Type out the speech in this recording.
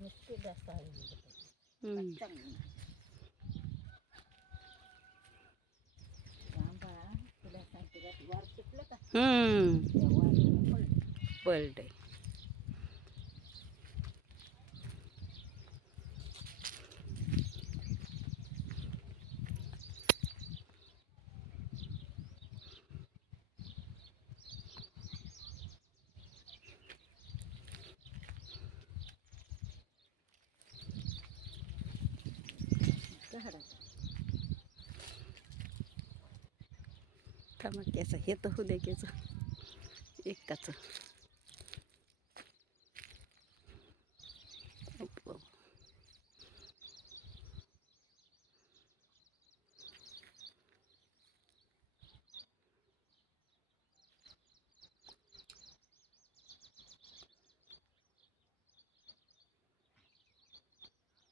Mixie బస్తాలు సాంబార్ ಪಲ್ಟೆ झाडाचं. थांबा केचं हे तर हुद्याकेचं एकटाचं